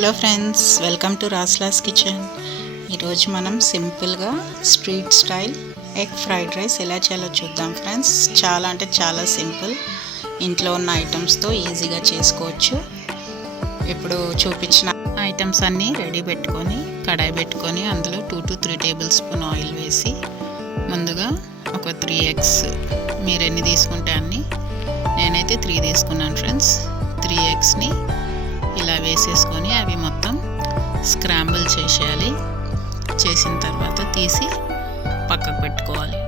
Hello friends welcome to Raslas kitchen. ఈరోజు మనం సింపుల్గా street style egg fried rice ఎలా చేయాలో చూద్దాం ఫ్రెండ్స్. చాలా అంటే చాలా సింపుల్. ఇంట్లో ఉన్న ఐటమ్స్తో ఈజీగా చేసుకోవచ్చు. ఇప్పుడు చూపించిన ఐటమ్స్ అన్నీ రెడీ పెట్టుకొని కడాయి పెట్టుకొని అందులో two to three tablespoon oil వేసి ముందుగా ఒక త్రీ ఎగ్స్ మీరు ఎన్ని తీసుకుంటే అన్ని. నేనైతే త్రీ తీసుకున్నాను ఫ్రెండ్స్. త్రీ ఎగ్స్ని ఇలా వేసేసుకొని అవి మొత్తం స్క్రాంబుల్ చేసేయాలి. చేసిన తర్వాత తీసి పక్కకు పెట్టుకోవాలి.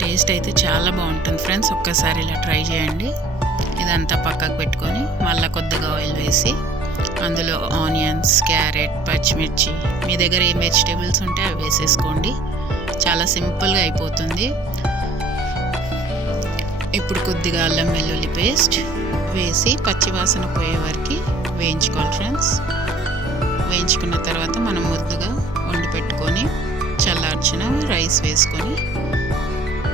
టేస్ట్ అయితే చాలా బాగుంటుంది ఫ్రెండ్స్. ఒక్కసారి ఇలా ట్రై చేయండి. ఇదంతా పక్కకు పెట్టుకొని మళ్ళీ కొద్దిగా ఆయిల్ వేసి అందులో ఆనియన్స్ క్యారెట్ పచ్చిమిర్చి మీ దగ్గర ఏ వెజిటేబుల్స్ ఉంటే అవి వేసేసుకోండి. చాలా సింపుల్గా అయిపోతుంది. ఇప్పుడు కొద్దిగా అల్లం వెల్లుల్లి పేస్ట్ వేసి పచ్చివాసన పోయే వరకు వేయించుకోవాలి ఫ్రెండ్స్. వేయించుకున్న తర్వాత మనం ముద్దుగా వండి పెట్టుకొని చల్లార్చిన రైస్ వేసుకొని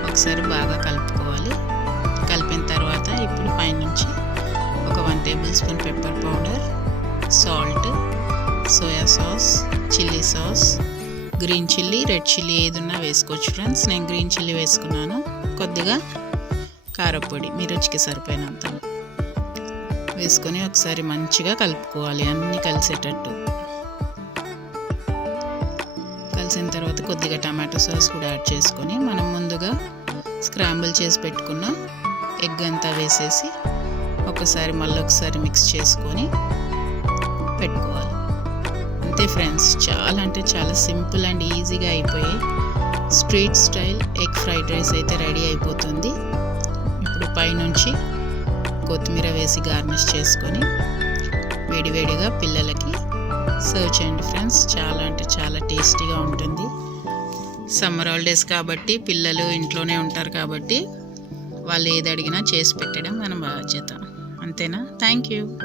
ఒకసారి బాగా కలుపుకోవాలి. కలిపిన తర్వాత ఇప్పుడు పైనుంచి ఒక one tablespoon pepper powder salt soya sauce chilli sauce green chilli red chilli ఏదున్నా వేసుకోవచ్చు ఫ్రెండ్స్. నేను గ్రీన్ చిల్లీ వేసుకున్నాను. కొద్దిగా కారపొడి. మీ రుచికి సరిపోయినంత వేసుకొని ఒకసారి మంచిగా కలుపుకోవాలి అన్నీ కలిసేటట్టు. కలిసిన తర్వాత కొద్దిగా టమాటో సాస్ కూడా యాడ్ చేసుకొని మనం ముందుగా స్క్రాంబుల్ చేసి పెట్టుకున్న ఎగ్ అంతా వేసేసి ఒకసారి మళ్ళీ ఒకసారి మిక్స్ చేసుకొని పెట్టుకోవాలి. అంతే ఫ్రెండ్స్ చాలా అంటే చాలా సింపుల్ అండ్ ఈజీగా అయిపోయి street style egg fried rice అయితే రెడీ అయిపోతుంది. ఇప్పుడు పైనుంచి కొత్తిమీర వేసి గార్నిష్ చేసుకొని వేడివేడిగా పిల్లలకి సర్వ్ చేయండి ఫ్రెండ్స్. చాలా అంటే చాలా టేస్టీగా ఉంటుంది. సమ్మర్ హాలిడేస్ కాబట్టి పిల్లలు ఇంట్లోనే ఉంటారు కాబట్టి వాళ్ళు ఏది అడిగినా చేసి పెట్టడం మన బాధ్యత. అంతేనా? Thank you.